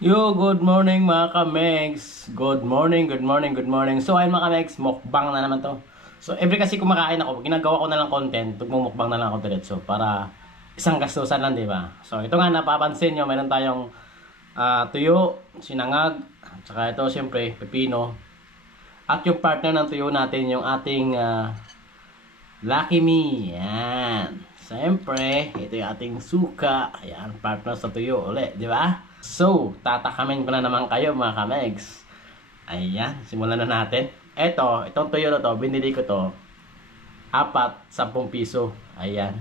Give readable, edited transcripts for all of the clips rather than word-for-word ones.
Yo, good morning mga kamegs. Good morning, good morning, good morning. So ayun mga kamegs, mukbang na naman to. So every kasi kumakain ako, ginagawa ko na lang content, tugmumukbang na lang ako diretso para isang gastusan lang, di ba? So ito nga napapansin nyo, meron tayong tuyo, sinangag, at saka ito siyempre pepino. At yung partner ng tuyo natin, yung ating Lucky Me. Yan. Siyempre, ito yung ating suka. Ayan, partner sa tuyo ulit, di ba? So, tatakamin ko na naman kayo mga kamegs. Ayan, simulan na natin. Itong tuyo na to, binili ko to. 10 piso. Ayan.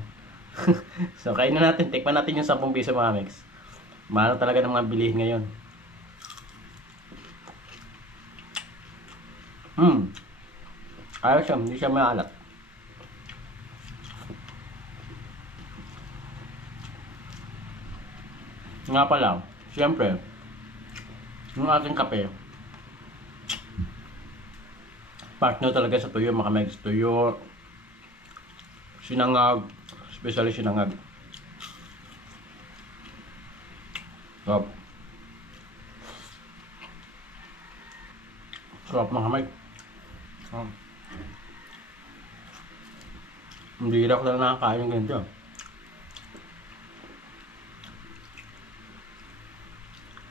So, kainin natin. Tikman natin yung 10 piso mga kamegs. Mahal talaga ng mga bilihin ngayon. Ayos siya, hindi siya maalat. Nga pala, siyempre, yung ating kape, partner talaga sa tuyo mga kamegs. Tuyo, sinangag, especially sinangag. Sarap. Sarap mga kamegs. Hindi rin ako lang nakakain yung ganito.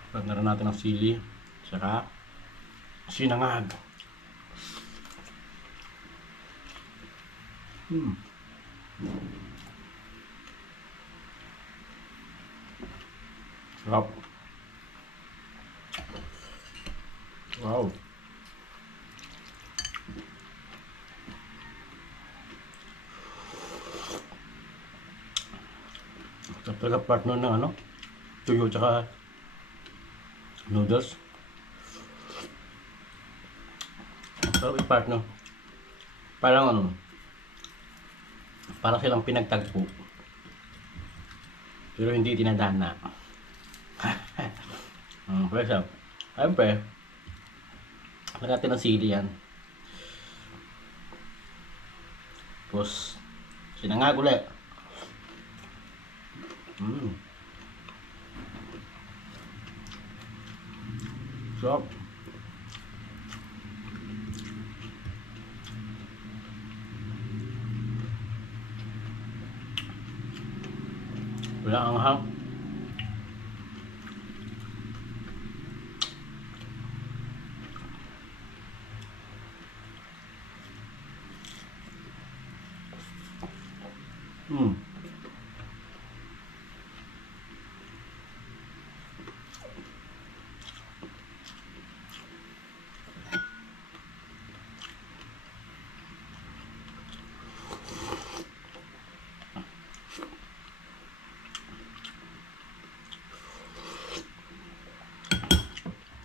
Pagnaran natin ng sili, saka sinangag. Sarap. Wow. Sarap talaga partner ng tuyo tsaka noodles. Sarap yung partner. Parang parang silang pinagtagpo. Pero hindi dinadana. Pero siyempre, lagyan natin ng sili yan. Tapos, sinangag ulit. Sarap. Wala ang hang.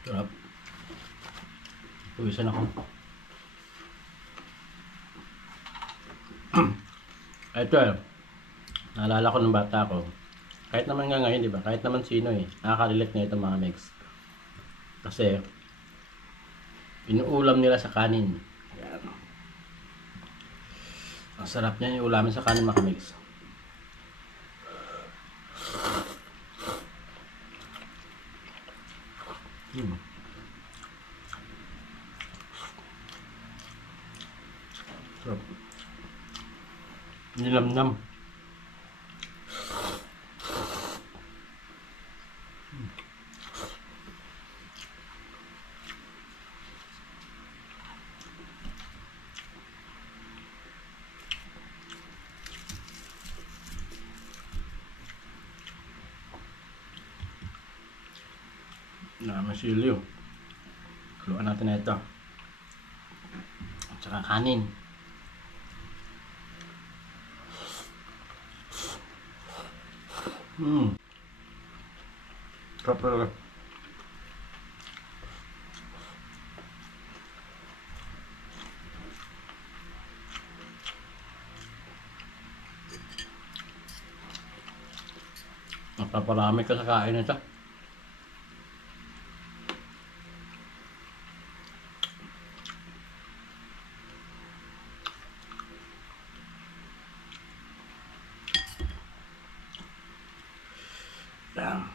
Sarap. Tuwisan ako. Ito naalala ko ng bata ko. Kahit naman nga ngayon, di ba? Kahit naman sino nakaka-relate na ito mga megs. Kasi, inuulam nila sa kanin. Ayan. Ang sarap niya yung ulamin sa kanin mga megs. Sarap. Nilamnam. Masilyo. Haluan natin na ito. At saka kanin. Sarap talaga. Napaparami ka sa kain ito. Yan.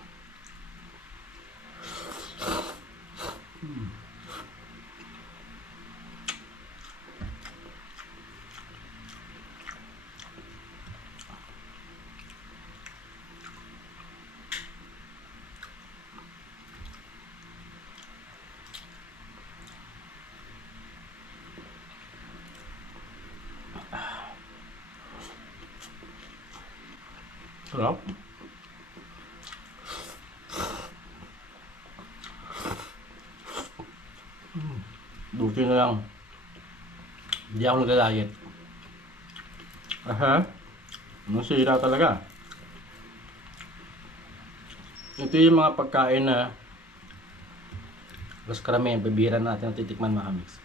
Sarap. Buti na lang. Hindi ako nag-diet. Aha. Nasira talaga. Ito yung mga pagkain na mas karamihan, bibira natin ang titikman mga mix.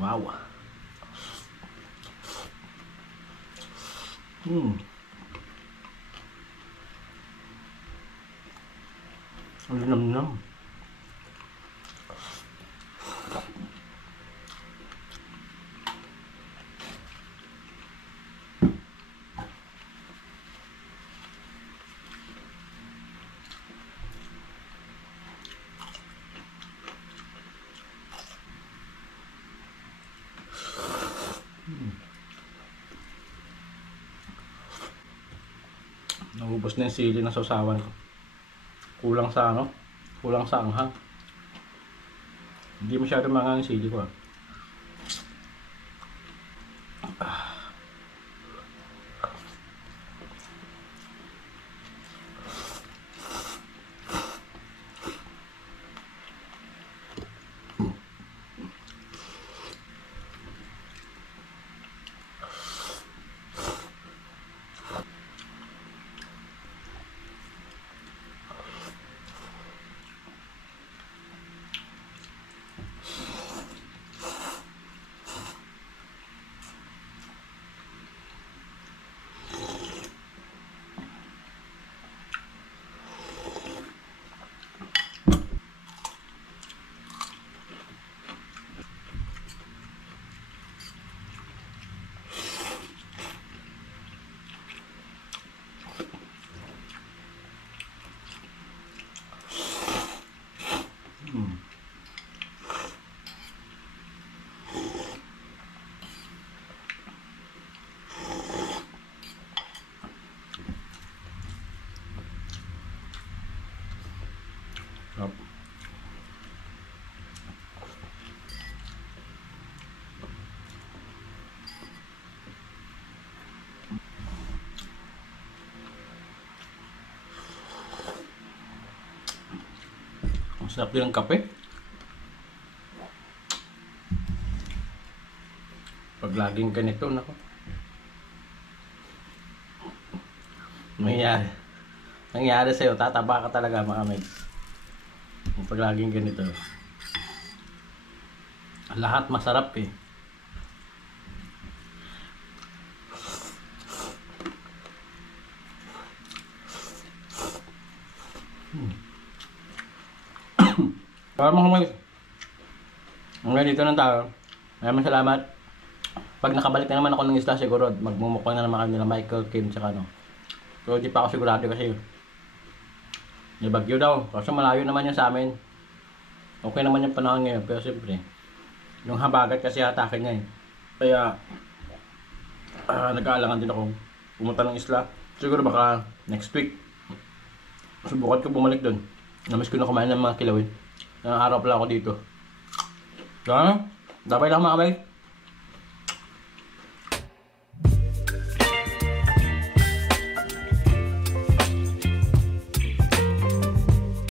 Wow. Ang nam-nam. Naubos na yung sili na sausawan ko. Kulang sa ano? Kulang sa anghang. Hindi masyado mangang yung sili ko ah. Sarap. Ang sarap din ng kape. Pag laging ganito, nako. Nangyari sa'yo, tataba ka talaga mga mates. Pag laging ganito. Lahat masarap eh. Para mga mates. Hanggang dito ng tao. Maraming salamat. Pag nakabalik na naman ako ng isla siguro, magmumukbang na naman kami nila Michael, Kim, tsaka ano. So di pa ako sigurado kasi may bagyo daw. Kasi malayo naman yun sa amin. Okay naman yung panahon ngayon. Pero siyempre, yung habagat kasi atake niya eh. Kaya, nag-aalangan din ako pumunta ng isla. Siguro baka next week. Subukan ko bumalik doon. Namiss ko na kumain ng mga kilawin. Ilang araw pala ako dito. So, dabay lang mga kabay.